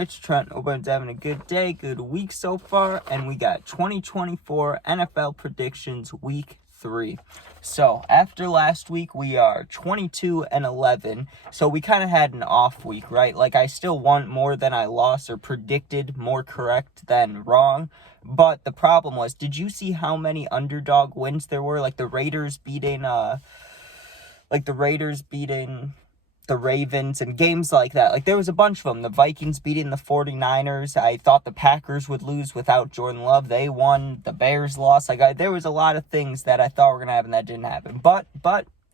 It's Trent. Everyone's having a good day, good week so far, and we got 2024 NFL predictions week 3. So after last week, we are 22-11. So we kind of had an off week, right? Like I still won more than I lost, or predicted more correct than wrong. But the problem was, did you see how many underdog wins there were? Like the Raiders beating the Ravens and games like that. Like there was a bunch of them. The Vikings beating the 49ers. I thought the Packers would lose without Jordan Love. They won. The Bears lost. There was a lot of things that I thought were going to happen that didn't happen. But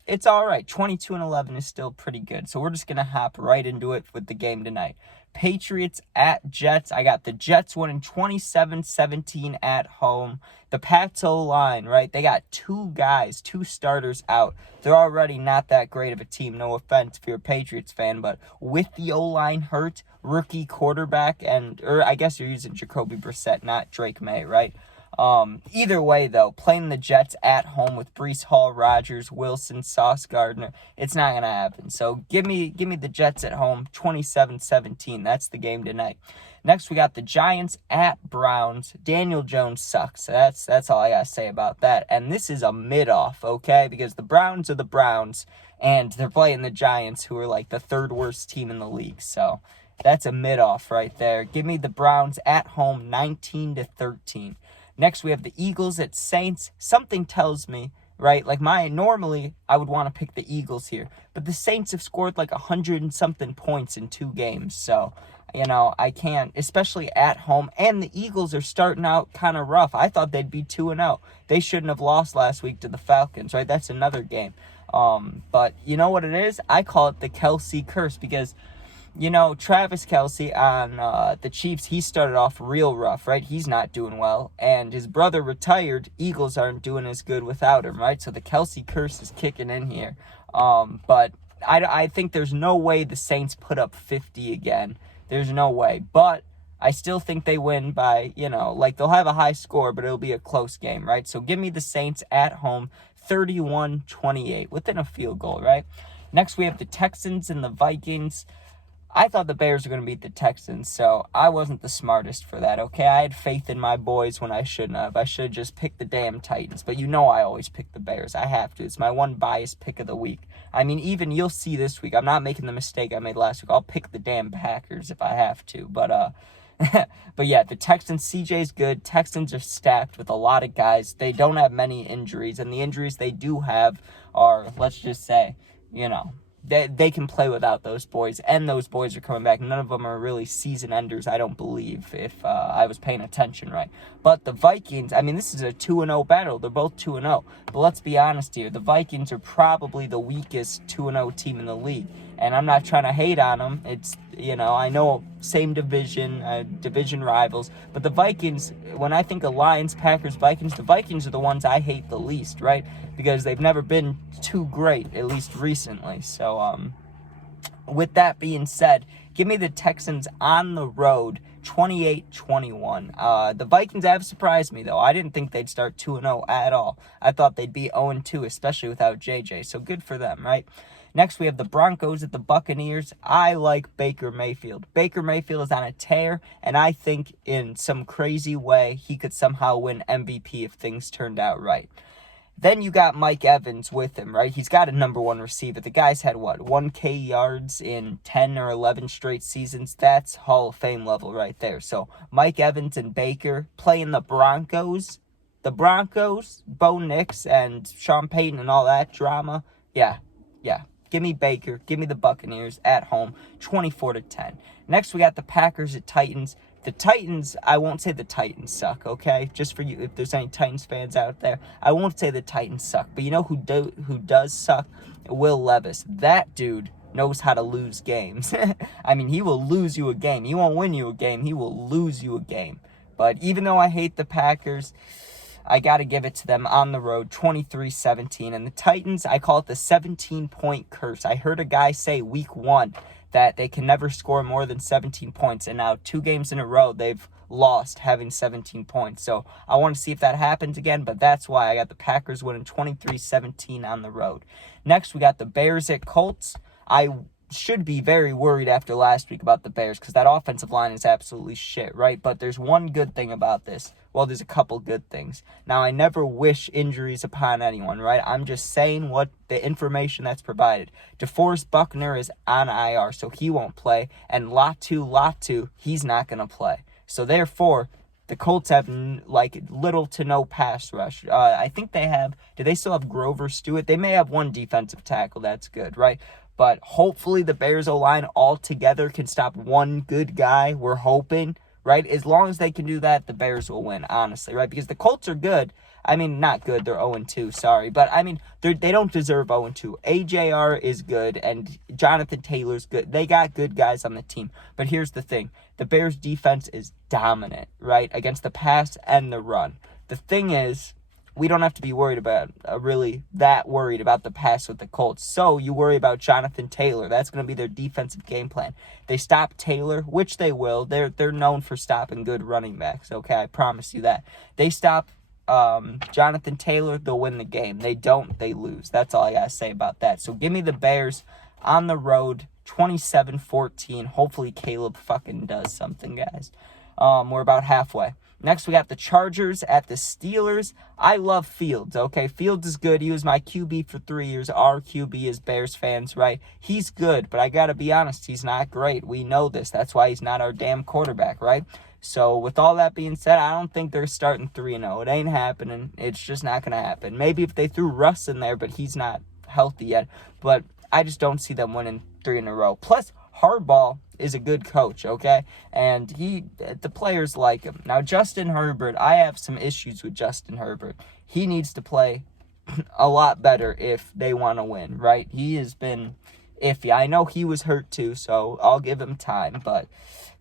it's all right. 22-11 is still pretty good. So we're just going to hop right into it with the game tonight. Patriots at Jets. I got the Jets winning 27-17 at home. The Pats O-line, right? They got two starters out. They're already not that great of a team. No offense if you're a Patriots fan, but with the O-line hurt, rookie quarterback, or I guess you're using Jacoby Brissett, not Drake May, right? Either way, though, playing the Jets at home with Breece Hall, Rodgers, Wilson, Sauce Gardner, it's not going to happen. So give me the Jets at home, 27-17. That's the game tonight. Next, we got the Giants at Browns. Daniel Jones sucks. That's all I got to say about that. And this is a mid-off, okay? Because the Browns are the Browns, and they're playing the Giants, who are like the third worst team in the league. So that's a mid-off right there. Give me the Browns at home, 19-13. Next, we have the Eagles at Saints. Something tells me, right, normally I would want to pick the Eagles here, but the Saints have scored like 100 and something points in 2 games, so, I can't, especially at home, and the Eagles are starting out kind of rough. I thought they'd be 2-0. They shouldn't have lost last week to the Falcons, right? That's another game. But you know what it is? I call it the Kelce curse, because Travis Kelce on the Chiefs, he started off real rough, right? He's not doing well. And his brother retired. Eagles aren't doing as good without him, right? So the Kelce curse is kicking in here. But I think there's no way the Saints put up 50 again. There's no way. But I still think they win by, they'll have a high score, but it'll be a close game, right? So give me the Saints at home, 31-28, within a field goal, right? Next, we have the Texans and the Vikings. I thought the Bears were going to beat the Texans, so I wasn't the smartest for that, okay? I had faith in my boys when I shouldn't have. I should have just picked the damn Titans, but I always pick the Bears. I have to. It's my one biased pick of the week. I mean, even you'll see this week, I'm not making the mistake I made last week. I'll pick the damn Packers if I have to, but yeah, the Texans, CJ's good. Texans are stacked with a lot of guys. They don't have many injuries, and the injuries they do have are, let's just say, They can play without those boys, and those boys are coming back. None of them are really season enders, I don't believe, if I was paying attention right. But the Vikings, this is a 2-0 battle. They're both 2-0. But let's be honest here. The Vikings are probably the weakest 2-0 team in the league. And I'm not trying to hate on them. It's, I know same division rivals. But the Vikings, when I think of Lions, Packers, Vikings, the Vikings are the ones I hate the least, right? Because they've never been too great, at least recently. So, with that being said, give me the Texans on the road, 28-21. The Vikings have surprised me, though. I didn't think they'd start 2-0 at all. I thought they'd be 0-2, especially without JJ. So good for them, right? Next, we have the Broncos at the Buccaneers. I like Baker Mayfield. Baker Mayfield is on a tear, and I think in some crazy way he could somehow win MVP if things turned out right. Then you got Mike Evans with him, right? He's got a number 1 receiver. The guy's had, 1K yards in 10 or 11 straight seasons? That's Hall of Fame level right there. So Mike Evans and Baker playing the Broncos. The Broncos, Bo Nix and Sean Payton and all that drama. Yeah. Give me Baker. Give me the Buccaneers at home, 24-10. Next, we got the Packers at Titans. The Titans, I won't say the Titans suck, okay? Just for you, if there's any Titans fans out there, I won't say the Titans suck. But you know who does suck? Will Levis. That dude knows how to lose games. He will lose you a game. He won't win you a game. He will lose you a game. But even though I hate the Packers, I got to give it to them on the road, 23-17. And the Titans, I call it the 17-point curse. I heard a guy say week 1 that they can never score more than 17 points. And now 2 games in a row, they've lost having 17 points. So I want to see if that happens again, but that's why I got the Packers winning 23-17 on the road. Next, we got the Bears at Colts. I should be very worried after last week about the Bears because that offensive line is absolutely shit, right? But there's one good thing about this. Well, there's a couple good things. Now, I never wish injuries upon anyone, right? I'm just saying what the information that's provided. DeForest Buckner is on IR, so he won't play. And Latu, he's not going to play. So, therefore, the Colts have, little to no pass rush. I think they have, do they still have Grover Stewart? They may have one defensive tackle. That's good, right? But hopefully the Bears O-line all together can stop one good guy. We're hoping, right? As long as they can do that, the Bears will win, honestly, right? Because the Colts are good. I mean, not good. They're 0-2, sorry. But, I mean, they don't deserve 0-2. AJR is good, and Jonathan Taylor's good. They got good guys on the team. But here's the thing. The Bears' defense is dominant, right, against the pass and the run. The thing is, we don't have to be worried about, worried about the pass with the Colts. So you worry about Jonathan Taylor. That's going to be their defensive game plan. They stop Taylor, which they will. They're known for stopping good running backs, okay? I promise you that. They stop Jonathan Taylor, they'll win the game. They don't, they lose. That's all I got to say about that. So give me the Bears on the road, 27-14. Hopefully Caleb fucking does something, guys. We're about halfway. Next, we got the Chargers at the Steelers. I love Fields, okay? Fields is good. He was my QB for 3 years. Our QB is Bears fans, right? He's good, but I got to be honest, he's not great. We know this. That's why he's not our damn quarterback, right? So, with all that being said, I don't think they're starting 3-0. It ain't happening. It's just not going to happen. Maybe if they threw Russ in there, but he's not healthy yet. But I just don't see them winning 3 in a row. Plus, Harbaugh is a good coach, okay? And the players like him. Now, Justin Herbert, I have some issues with Justin Herbert. He needs to play a lot better if they want to win, right? He has been iffy. I know he was hurt too, so I'll give him time, but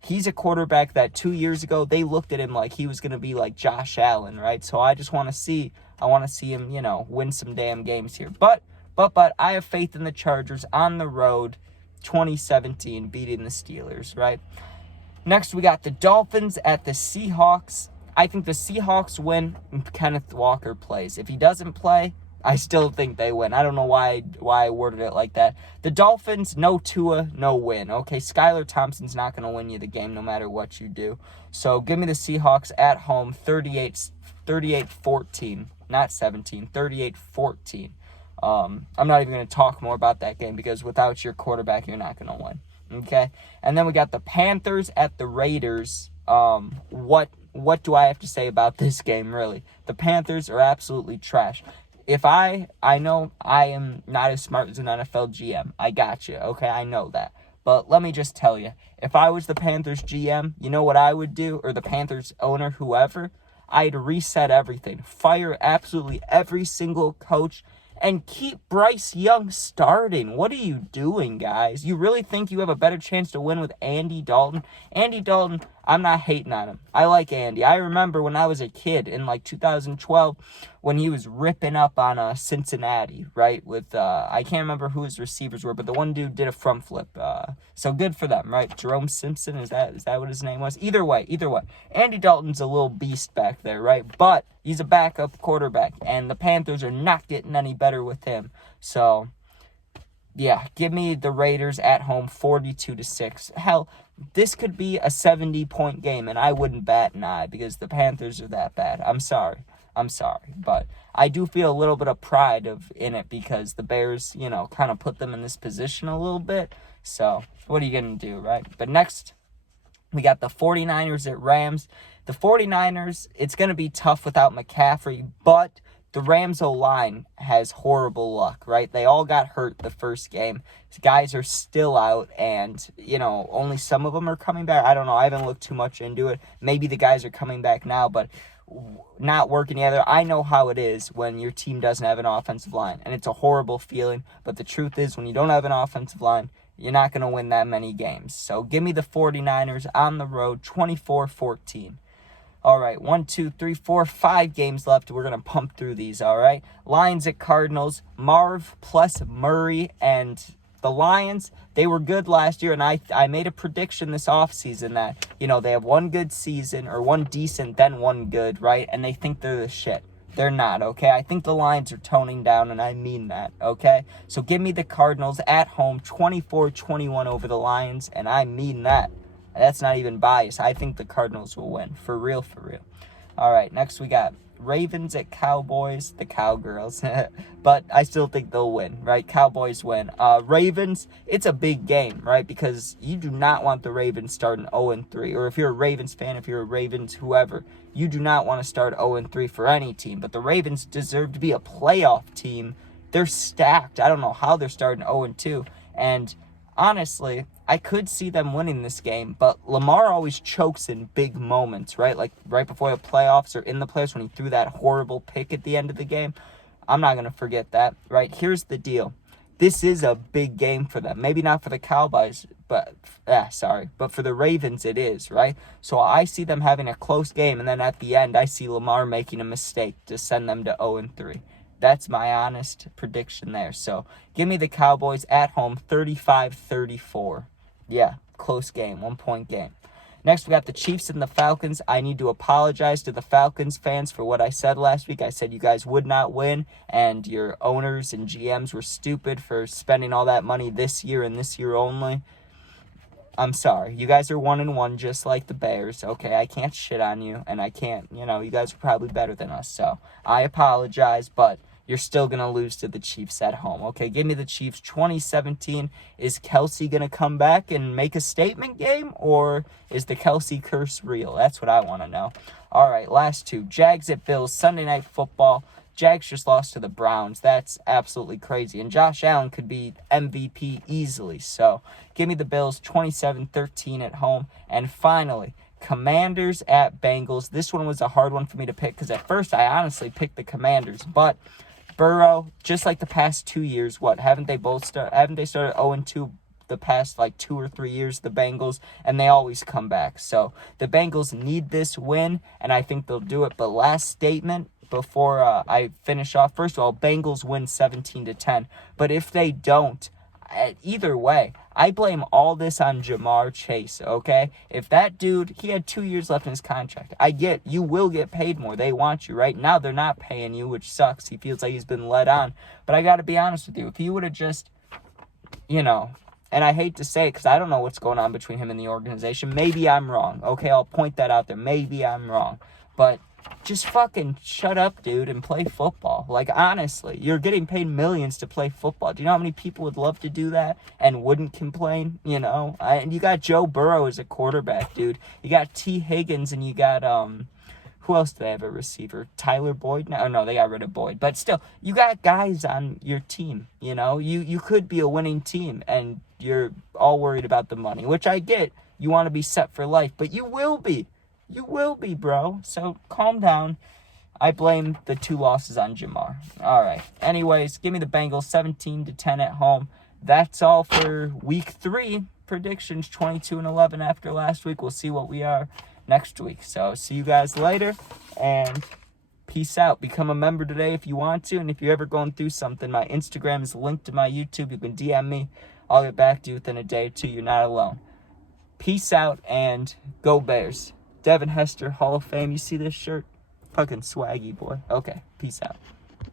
he's a quarterback that 2 years ago, they looked at him like he was going to be like Josh Allen, right? So I just want to see him, win some damn games here. But I have faith in the Chargers on the road. 2017 beating the Steelers, right? Next, we got the Dolphins at the Seahawks. I think the Seahawks win if Kenneth Walker plays. If he doesn't play, I still think they win. I don't know why I worded it like that. The Dolphins, no Tua, no win. Okay, Skylar Thompson's not going to win you the game no matter what you do. So give me the Seahawks at home, 38-14, not 17, 38-14. I'm not even going to talk more about that game because without your quarterback, you're not going to win. Okay? And then we got the Panthers at the Raiders. What do I have to say about this game, really? The Panthers are absolutely trash. If I know I am not as smart as an NFL GM. I got you, okay? I know that. But let me just tell you, if I was the Panthers GM, you know what I would do? Or the Panthers owner, whoever? I'd reset everything. Fire absolutely every single coach and keep Bryce Young starting. What are you doing, guys? You really think you have a better chance to win with Andy Dalton? Andy Dalton, I'm not hating on him. I like Andy. I remember when I was a kid in 2012 when he was ripping up on Cincinnati, right? With, I can't remember who his receivers were, but the one dude did a front flip. So good for them, right? Jerome Simpson, is that what his name was? Either way. Andy Dalton's a little beast back there, right? But he's a backup quarterback, and the Panthers are not getting any better with him. So, yeah, give me the Raiders at home, 42-6. Hell, this could be a 70-point game, and I wouldn't bat an eye because the Panthers are that bad. I'm sorry. But I do feel a little bit of pride in it because the Bears, kind of put them in this position a little bit. So, what are you going to do, right? But next, we got the 49ers at Rams. The 49ers, it's going to be tough without McCaffrey, but the Rams O-line has horrible luck, right? They all got hurt the first game. These guys are still out, and, only some of them are coming back. I don't know. I haven't looked too much into it. Maybe the guys are coming back now, but not working together. I know how it is when your team doesn't have an offensive line, and it's a horrible feeling, but the truth is when you don't have an offensive line, you're not going to win that many games. So give me the 49ers on the road, 24-14. All right, 5 games left. We're going to pump through these, all right? Lions at Cardinals, Marv plus Murray, and the Lions, they were good last year, and I made a prediction this offseason that, they have one good season, or one decent, then one good, right? And they think they're the shit. They're not, okay? I think the lines are toning down, and I mean that, okay? So give me the Cardinals at home, 24-21 over the Lions, and I mean that. That's not even biased. I think the Cardinals will win. For real, for real. All right, next we got Ravens at Cowboys, the Cowgirls. But I still think they'll win, right? Cowboys win. Ravens, it's a big game, right? Because you do not want the Ravens starting 0-3. Or if you're a Ravens fan, if you're a Ravens whoever, you do not want to start 0-3 for any team. But the Ravens deserve to be a playoff team. They're stacked. I don't know how they're starting 0-2. And honestly, I could see them winning this game, but Lamar always chokes in big moments, right? Like right before the playoffs or in the playoffs when he threw that horrible pick at the end of the game. I'm not going to forget that, right? Here's the deal. This is a big game for them. Maybe not for the Cowboys, but for the Ravens it is, right? So I see them having a close game, and then at the end I see Lamar making a mistake to send them to 0-3. That's my honest prediction there. So give me the Cowboys at home, 35-34. Yeah, close game, 1-point game. Next, we got the Chiefs and the Falcons. I need to apologize to the Falcons fans for what I said last week. I said you guys would not win, and your owners and GMs were stupid for spending all that money this year and this year only. I'm sorry. You guys are 1-1 just like the Bears. Okay, I can't shit on you, and I can't, you guys are probably better than us. So I apologize, but you're still going to lose to the Chiefs at home. Okay, give me the Chiefs 2017. Is Kelsey going to come back and make a statement game, or is the Kelsey curse real? That's what I want to know. All right, last two. Jags at Bills, Sunday Night Football. Jags just lost to the Browns. That's absolutely crazy. And Josh Allen could be MVP easily. So give me the Bills 27-13 at home. And finally, Commanders at Bengals. This one was a hard one for me to pick because at first I honestly picked the Commanders. But Burrow, just like the past 2 years, haven't they started 0-2 the past 2 or 3 years, the Bengals, and they always come back. So the Bengals need this win, and I think they'll do it. But last statement before I finish off. First of all, Bengals win 17-10. But if they don't, either way, I blame all this on Ja'Marr Chase, okay? If that dude, he had 2 years left in his contract. I get, you will get paid more. They want you, right? Now they're not paying you, which sucks. He feels like he's been let on. But I got to be honest with you. If he would have just, and I hate to say it because I don't know what's going on between him and the organization. Maybe I'm wrong, okay? I'll point that out there. Maybe I'm wrong. But just fucking shut up, dude, and play football. Honestly, you're getting paid millions to play football. Do you know how many people would love to do that and wouldn't complain, And you got Joe Burrow as a quarterback, dude. You got T. Higgins, and you got, who else do they have a receiver? Tyler Boyd? No, they got rid of Boyd. But still, you got guys on your team, You could be a winning team, and you're all worried about the money, which I get. You want to be set for life, but you will be. You will be, bro. So calm down. I blame the 2 losses on Ja'Marr. All right. Anyways, give me the Bengals 17-10 at home. That's all for week 3 predictions. 22-11 after last week. We'll see what we are next week. So see you guys later, and peace out. Become a member today if you want to, and if you're ever going through something, my Instagram is linked to my YouTube. You can DM me. I'll get back to you within a day or two. You're not alone. Peace out, and go Bears. Devin Hester, Hall of Fame. You see this shirt? Fucking swaggy, boy. Okay, peace out.